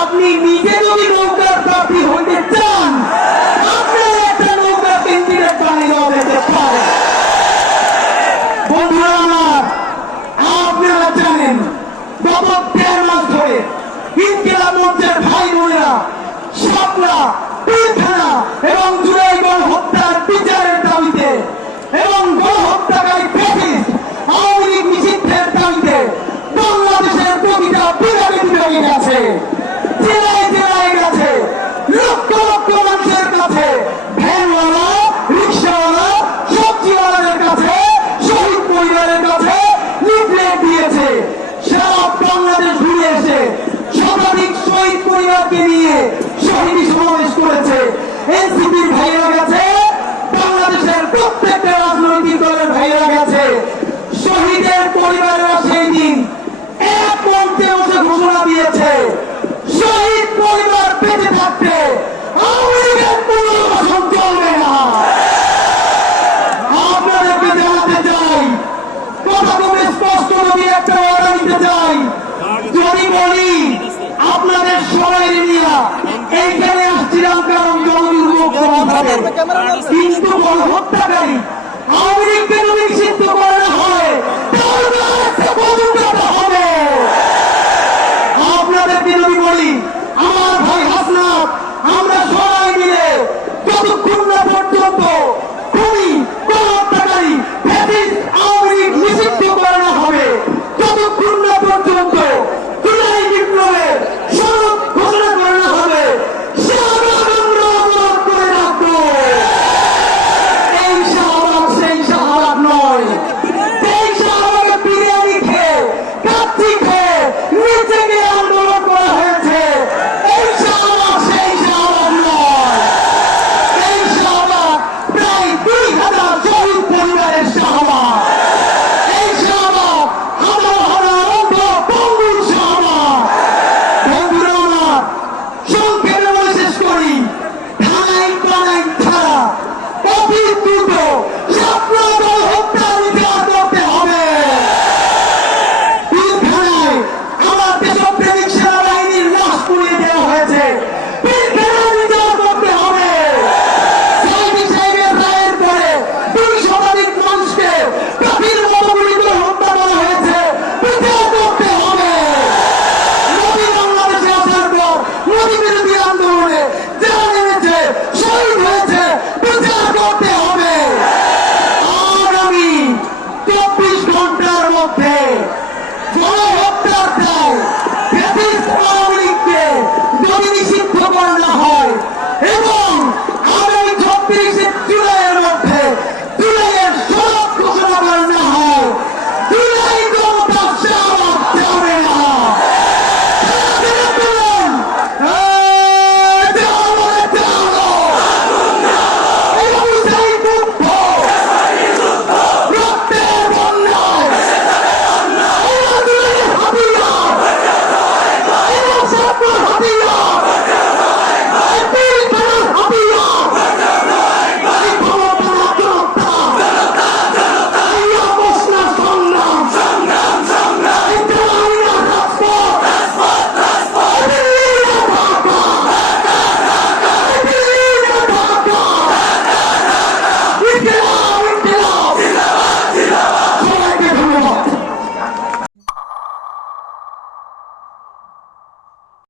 আপনি নিজে যদি নৌকার প্রার্থী হইতে চান আপনার একটা নৌকা কেন্দ্রের পানি দেওয়া যেতে পারে বন্ধুরা আমার আপনারা জানেন গত দেড় মাস ধরে ইনকিলা মঞ্চের ভাই বোনেরা সাপলা পিলখানা এবং শহীদ পরিবারকে নিয়ে শহীদ সমাবেশ করেছে। এনসিপির ভাইরা গেছে, বাংলাদেশের প্রত্যেকটা রাজনৈতিক দলের ভাইরা গেছে। শহীদের পরিবারেরা সেই দিন এক মঞ্চে বসে ঘোষণা দিয়েছে, শহীদ পরিবার বেঁচে থাকতে আওয়ামী লীগের পুনর্বাসন চলবে না। চাই, কথা স্পষ্ট নদী একটা অর্ডার দিতে চাই। যদি বলি আপনাদের সবাই নিয়ে এইখানে আসছিলাম কারণ জনদুর্ভোগ সমাধানে কিন্তু হত্যাকারী আওয়ামী লীগকে করা হয়